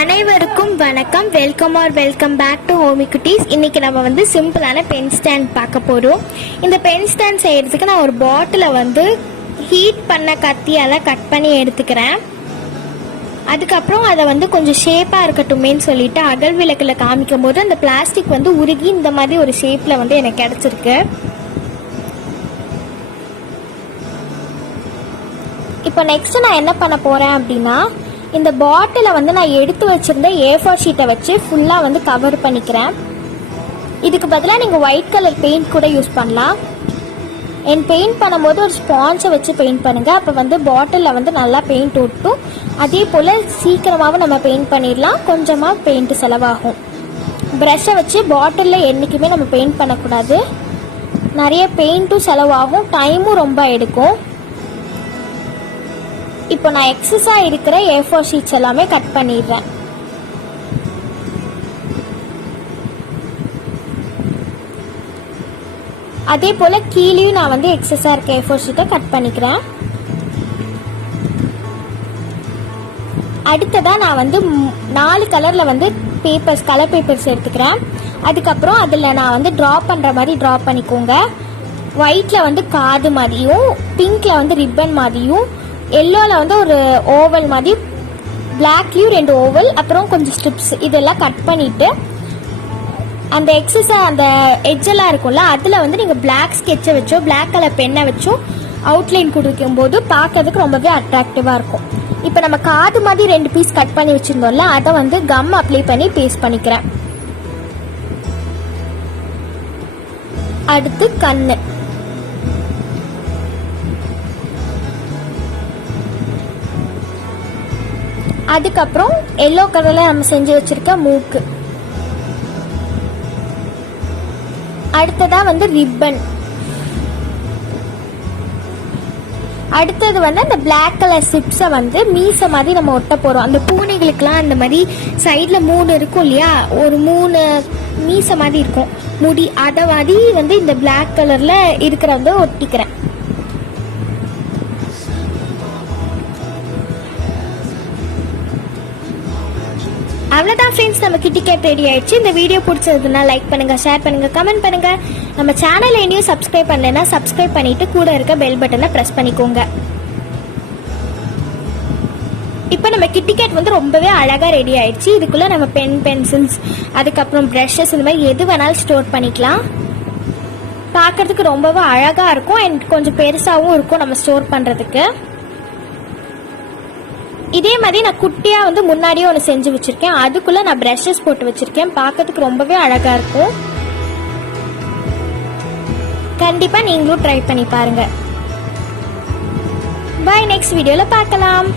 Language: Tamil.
அனைவருக்கும் வணக்கம். வெல்கம் பேக் டு ஹோமி குட்டீஸ். இன்னைக்கு நம்ம வந்து சிம்பிளான பென் ஸ்டாண்ட் பார்க்க போறோம். இந்த பென் ஸ்டாண்ட் செய்யறதுக்கு நான் ஒரு பாட்டிலை வந்து ஹீட் பண்ண கத்தியால கட் பண்ணி எடுத்துக்கிறேன். அதுக்கப்புறம் அதை வந்து கொஞ்சம் ஷேப்பாக இருக்கட்டுமேன்னு சொல்லிட்டு அகல் விளக்கில் காமிக்கும் போது அந்த பிளாஸ்டிக் வந்து உருகி இந்த மாதிரி ஒரு ஷேப்பில் வந்து எனக்கு கிடச்சிருக்கு. இப்போ நெக்ஸ்ட் நான் என்ன பண்ண போகிறேன் அப்படின்னா, இந்த பாட்டிலை வந்து நான் எடுத்து வச்சிருந்த A4 ஷீட்டை வச்சு ஃபுல்லாக வந்து கவர் பண்ணிக்கிறேன். இதுக்கு பதிலாக நீங்கள் ஒயிட் கலர் பெயிண்ட் கூட யூஸ் பண்ணலாம். பெயிண்ட் பண்ணும்போது ஒரு ஸ்பான்ஸை வச்சு பெயிண்ட் பண்ணுங்கள். அப்போ வந்து பாட்டிலில் வந்து நல்லா பெயிண்ட் ஒட்டும். அதே போல் சீக்கிரமாகவும் நம்ம பெயிண்ட் பண்ணிடலாம், கொஞ்சமாக பெயிண்ட் செலவாகும். ப்ரஷ்ஷை வச்சு பாட்டிலில் என்றைக்குமே நம்ம பெயிண்ட் பண்ணக்கூடாது. நிறைய பெயிண்ட்டும் செலவாகும், டைமும் ரொம்ப எடுக்கும். இப்போ நான் எக்ஸஸாக இருக்கிற A4 ஷீட்ஸ் எல்லாமே கட் பண்ணிடுறேன். அதே போல் கீழேயும் நான் வந்து எக்ஸஸாக இருக்க A4 ஷீட்டை கட் பண்ணிக்கிறேன். அடுத்ததாக நான் வந்து 4 கலரில் வந்து கலர் பேப்பர்ஸ் எடுத்துக்கிறேன். அதுக்கப்புறம் அதில் நான் வந்து ட்ரா பண்ணுற மாதிரி ட்ரா பண்ணிக்கோங்க. ஒயிட்டில் வந்து காது மாதிரியும், பிங்க்கில் வந்து ரிப்பன் மாதிரியும், எல்லோவில் வந்து ஒரு ஓவல் மாதிரி, பிளாக்லேயும் 2 ஓவல், அப்புறம் கொஞ்சம் ஸ்ட்ரிப்ஸ் இதெல்லாம் கட் பண்ணிவிட்டு அந்த எக்ஸஸாக அந்த எட்ஜெல்லாம் இருக்கும்ல அதில் வந்து நீங்கள் பிளாக் ஸ்கெட்சை வச்சோ பிளாக் கலர் பெண்ணை வச்சோ அவுட்லைன் கொடுக்கும் போது பார்க்கறதுக்கு ரொம்பவே அட்ராக்டிவாக இருக்கும். இப்போ நம்ம காது மாதிரி 2 பீஸ் கட் பண்ணி வச்சுருந்தோம்ல அதை வந்து கம் அப்ளை பண்ணி பேஸ்ட் பண்ணிக்கிறேன். அடுத்து கண்ணு, அதுக்கப்புறம் எல்லோ கலர்ல நம்ம செஞ்சு வச்சிருக்க மூக்கு, அடுத்ததா வந்து ரிப்பன், அடுத்தது வந்து அந்த பிளாக் கலர் சிப்ஸை வந்து மீசை மாதிரி நம்ம ஒட்ட போறோம். அந்த பூனைகளுக்கெல்லாம் அந்த மாதிரி சைட்ல 3 இருக்கும் இல்லையா, ஒரு 3 மீசை மாதிரி இருக்கும் முடி, அதை மாதிரி வந்து இந்த பிளாக் கலர்ல இருக்கிறத ஒட்டிக்கிறேன். அவ்வளோதான் ஃப்ரெண்ட்ஸ், நம்ம கிட்டி கேட் ரெடி ஆயிடுச்சு. இந்த வீடியோ பிடிச்சதுன்னா லைக் பண்ணுங்க, ஷேர் பண்ணுங்க, கமெண்ட் பண்ணுங்க. நம்ம சேனலை இன்னும் சப்ஸ்கிரைப் பண்ணலைன்னா சப்ஸ்கிரைப் பண்ணிட்டு கூட இருக்க பெல் பட்டனை ப்ரெஸ் பண்ணிக்கோங்க. இப்போ நம்ம கிட்டி கேட் வந்து ரொம்பவே அழகாக ரெடி ஆயிடுச்சு. இதுக்குள்ள நம்ம பென்சில்ஸ், அதுக்கப்புறம் ப்ரஷஸ், இந்த மாதிரி எது வேணாலும் ஸ்டோர் பண்ணிக்கலாம். பார்க்கறதுக்கு ரொம்பவே அழகாக இருக்கும் அண்ட் கொஞ்சம் பெருசாகவும் இருக்கும் நம்ம ஸ்டோர் பண்ணுறதுக்கு. இதே மாதிரி நான் குட்டியாக வந்து முன்னாடியே ஒன்று செஞ்சு வச்சுருக்கேன். அதுக்குள்ளே நான் ப்ரஷஸ் போட்டு வச்சுருக்கேன். பார்க்கறதுக்கு ரொம்பவே அழகாக இருக்கும். கண்டிப்பாக நீங்களும் ட்ரை பண்ணி பாருங்கள். பாய், நெக்ஸ்ட் வீடியோவில் பார்க்கலாம்.